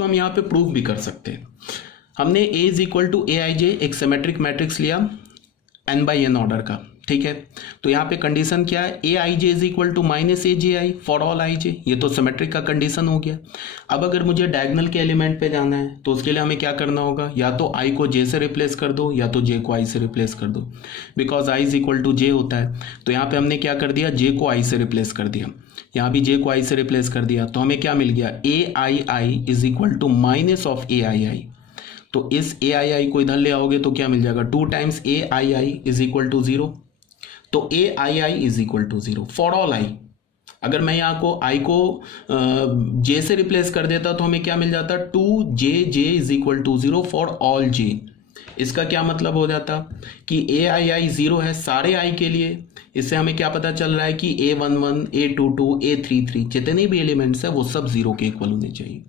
इसको हम यहाँ पे प्रूव भी कर सकते हैं। हमने A is equal to a i j एक सिमेट्रिक मैट्रिक्स लिया n बाई n ऑर्डर का, ठीक है। तो यहाँ पे कंडीशन क्या है, a i j is equal to minus a j i for all i j, ये तो सिमेट्रिक का कंडीशन हो गया। अब अगर मुझे डायगोनल के एलिमेंट पे जाना है तो उसके लिए हमें क्या करना होगा, या तो आई को जे से रिप्लेस कर दो या तो जे को आई से रिप्लेस कर दो, because i is equal to j होता है। तो यहाँ पे हमने क्या कर दिया, जे को आई से रिप्लेस कर दिया, यहाँ भी जे को आई से रिप्लेस कर दिया, तो हमें क्या मिल गया, a i i is equal to minus of a i i. तो इस ए आई आई को इधर ले आओगे तो क्या मिल जाएगा, 2 times a i i is equal to 0। तो a i i is equal to 0 for all i. अगर मैं यहाँ को आई को जे से रिप्लेस कर देता तो हमें क्या मिल जाता, 2 j j is equal to 0 for all j. इसका क्या मतलब हो जाता कि ए आई आई 0 है सारे आई के लिए। इससे हमें क्या पता चल रहा है कि A11, A22, A33 जितने भी एलिमेंट्स है वो सब 0 के इक्वल होने चाहिए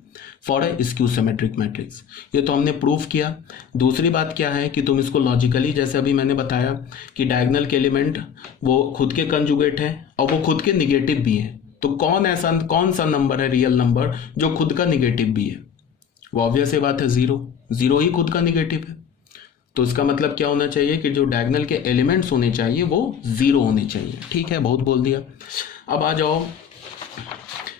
for A skew symmetric matrix. ये तो हमने प्रूफ किया। दूसरी बात क्या है कि तुम इसको लॉजिकली, जैसे अभी मैंने बताया कि डायगोनल के एलिमेंट वो खुद के कंजुगेट है और वो खुद के निगेटिव भी है। तो कौन सा नंबर है रियल नंबर जो खुद का निगेटिव भी है, वो ऑब्वियस बात है 0 ही खुद का निगेटिव है। तो इसका मतलब क्या होना चाहिए कि जो डायगोनल के एलिमेंट्स होने चाहिए वो 0 होने चाहिए। ठीक है, बहुत बोल दिया। अब आ जाओ,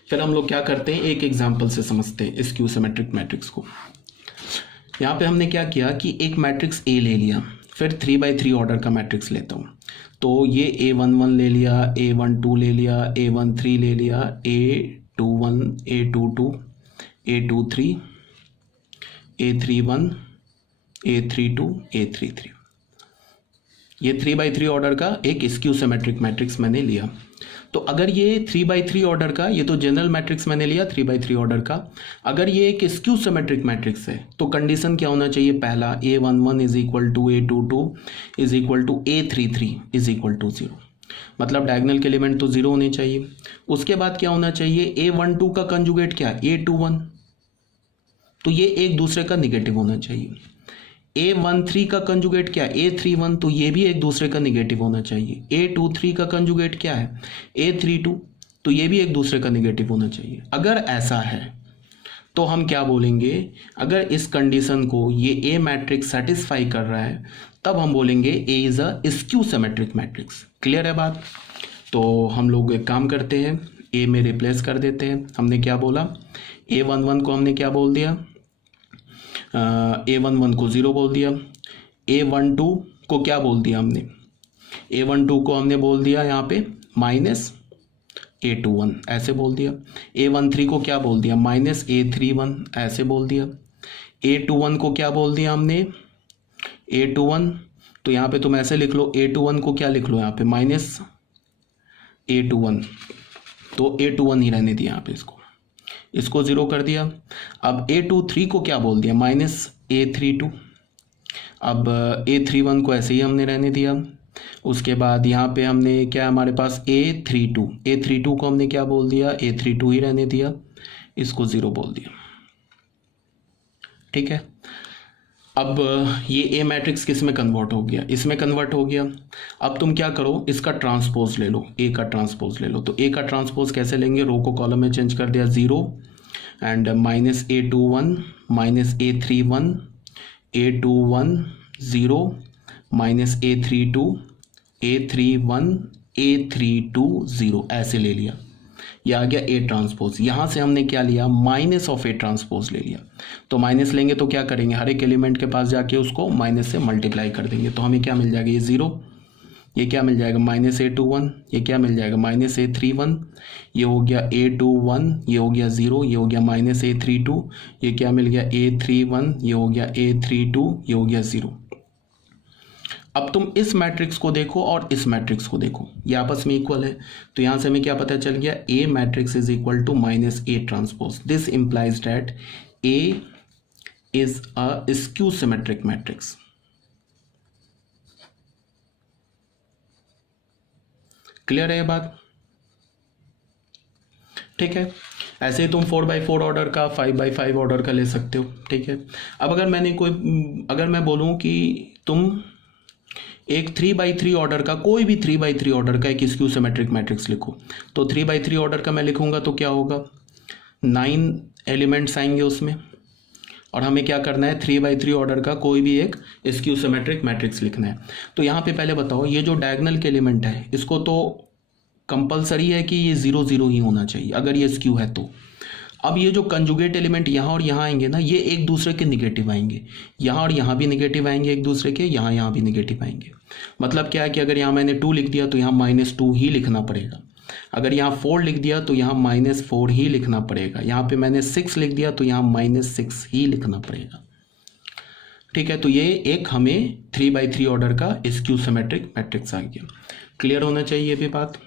फिर हम लोग क्या करते हैं, एक एग्जांपल से समझते हैं स्क्यू सिमेट्रिक मैट्रिक्स को। यहाँ पे हमने क्या किया कि एक मैट्रिक्स ए ले लिया, फिर 3x3 ऑर्डर का मैट्रिक्स लेता हूँ। तो ये A11 ले लिया, A12 ले लिया, A13 ले लिया, A21, A22, A23, A31, A32, A33। ये 3x3 ऑर्डर का एक स्क्यू सिमेट्रिक मैट्रिक्स मैंने लिया। तो अगर ये 3x3 ऑर्डर का, ये तो जनरल मैट्रिक्स मैंने लिया 3x3 ऑर्डर का, अगर ये एक स्क्यू सिमेट्रिक मैट्रिक्स है तो कंडीशन क्या होना चाहिए, पहला A11 is equal to A22 is equal to A33 is equal to 0, मतलब डायगोनल के एलिमेंट तो 0 होने चाहिए। उसके बाद क्या होना चाहिए, A12 का कंजुगेट क्या, A21, तो ये एक दूसरे का निगेटिव होना चाहिए। A13 का कंजुगेट क्या है, A31, तो ये भी एक दूसरे का निगेटिव होना चाहिए। A23 का कंजुगेट क्या है, A32, तो ये भी एक दूसरे का निगेटिव होना चाहिए। अगर ऐसा है तो हम क्या बोलेंगे, अगर इस कंडीशन को ये A मैट्रिक्स सेटिस्फाई कर रहा है तब हम बोलेंगे A is a skew symmetric matrix. Clear है बात। तो हम लोग एक काम करते हैं, A में रिप्लेस कर देते हैं। हमने क्या बोला, A11 को हमने क्या बोल दिया, A11 को 0 बोल दिया। A12 को क्या बोल दिया हमने, A12 को हमने बोल दिया यहाँ पे माइनस A21 ऐसे बोल दिया। A13 को क्या बोल दिया, माइनस A31 ऐसे बोल दिया। A21 को क्या बोल दिया हमने, A21, तो यहाँ पे तुम ऐसे लिख लो, A21 को क्या लिख लो यहाँ पे, माइनस A21, तो A21 ही रहने दिया यहाँ पे, इसको 0 कर दिया। अब A23 को क्या बोल दिया, माइनस A32। अब A31 को ऐसे ही हमने रहने दिया। उसके बाद यहाँ पे हमने क्या, हमारे पास A32 को हमने क्या बोल दिया, A32 ही रहने दिया, इसको 0 बोल दिया। ठीक है। अब ये A मैट्रिक्स किस में कन्वर्ट हो गया, इसमें कन्वर्ट हो गया। अब तुम क्या करो, इसका ट्रांसपोज ले लो, A का ट्रांसपोज ले लो। तो A का ट्रांसपोज कैसे लेंगे, रो को कॉलम में चेंज कर दिया 0 and minus A21 minus A31 A21 0 minus A32 A31 A32 0 ऐसे ले लिया। यह आ गया A ट्रांसपोज। यहाँ से हमने क्या लिया, माइनस ऑफ A ट्रांसपोज ले लिया। तो माइनस लेंगे तो क्या करेंगे, हर एक एलिमेंट के पास जाके उसको माइनस से मल्टीप्लाई कर देंगे। तो हमें क्या मिल जाएगा, ये 0, ये क्या मिल जाएगा, माइनस A21, ये क्या मिल जाएगा, माइनस A31, ये हो गया A21, ये हो गया 0, ये हो गया माइनस A32, ये क्या मिल गया A31, ये हो गया A32, ये हो गया 0। अब तुम इस मैट्रिक्स को देखो और इस मैट्रिक्स को देखो, ये आपस में इक्वल है। तो यहां से हमें क्या पता चल गया, A matrix is equal to minus A transpose. This implies that A is a skew symmetric matrix. Clear है ये बात। ठीक है, ऐसे ही तुम 4x4 ऑर्डर का 5x5 ऑर्डर का ले सकते हो। ठीक है। अब अगर मैं बोलूं कि तुम एक 3x3 ऑर्डर का, कोई भी 3x3 ऑर्डर का एक स्क्यू सिमेट्रिक मैट्रिक्स लिखो, तो 3x3 ऑर्डर का मैं लिखूंगा तो क्या होगा, 9 एलिमेंट्स आएंगे उसमें, और हमें क्या करना है, 3/3 ऑर्डर का कोई भी एक स्क्यू सिमेट्रिक मैट्रिक्स लिखना है। तो यहाँ पे पहले बताओ, ये जो डायगोनल के एलिमेंट है इसको तो कंपलसरी है कि ये 0 0 ही होना चाहिए अगर ये स्क्यू है तो। अब ये जो कंजुगेट एलिमेंट यहाँ और यहाँ आएंगे ना, ये एक दूसरे के निगेटिव आएंगे, यहाँ और यहाँ भी निगेटिव आएंगे एक दूसरे के, यहाँ भी निगेटिव आएंगे। मतलब क्या है कि अगर यहाँ मैंने 2 लिख दिया तो यहाँ -2 ही लिखना पड़ेगा, अगर यहाँ 4 लिख दिया तो यहाँ -4 ही लिखना पड़ेगा, यहाँ पे मैंने 6 लिख दिया तो यहाँ -6 ही लिखना पड़ेगा। ठीक है, तो ये एक हमें 3/3 ऑर्डर का स्क्यू सिमेट्रिक मैट्रिक्स आ गया। क्लियर होना चाहिए ये भी बात।